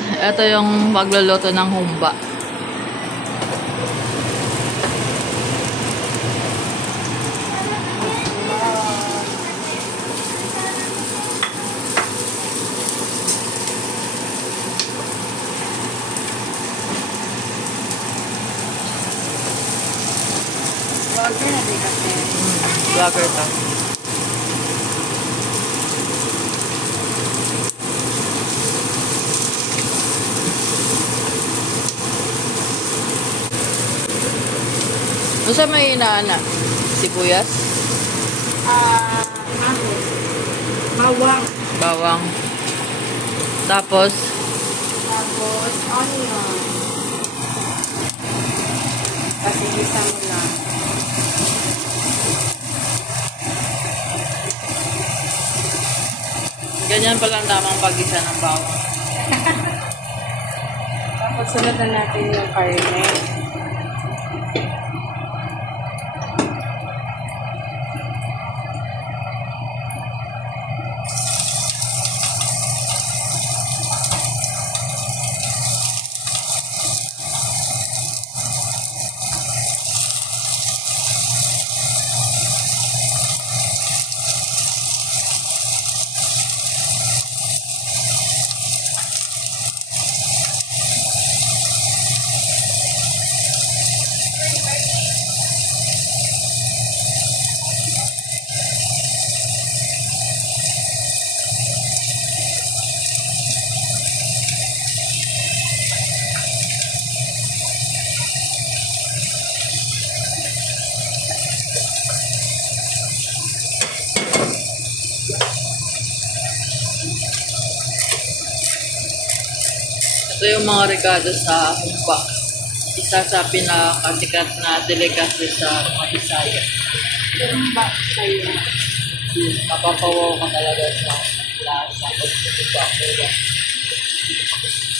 ito yung magluluto ng humba. Vlogger na din kasi. Vlogger to. Ano sa may inaana? Sibuyas? Ano? Bawang. Bawang. Tapos, Tapos, onion. Kasi isa mo lang. ganyan palang tamang pag-isa ng bawang. Tapos, sunod na natin yung karne. Ito yung mga regalo sa humba. Isa sa pinakasikat na delicacy sa mga Bisaya. Yung ba sa'yo? Mapapawaw ka talaga sa lasa pag-humba.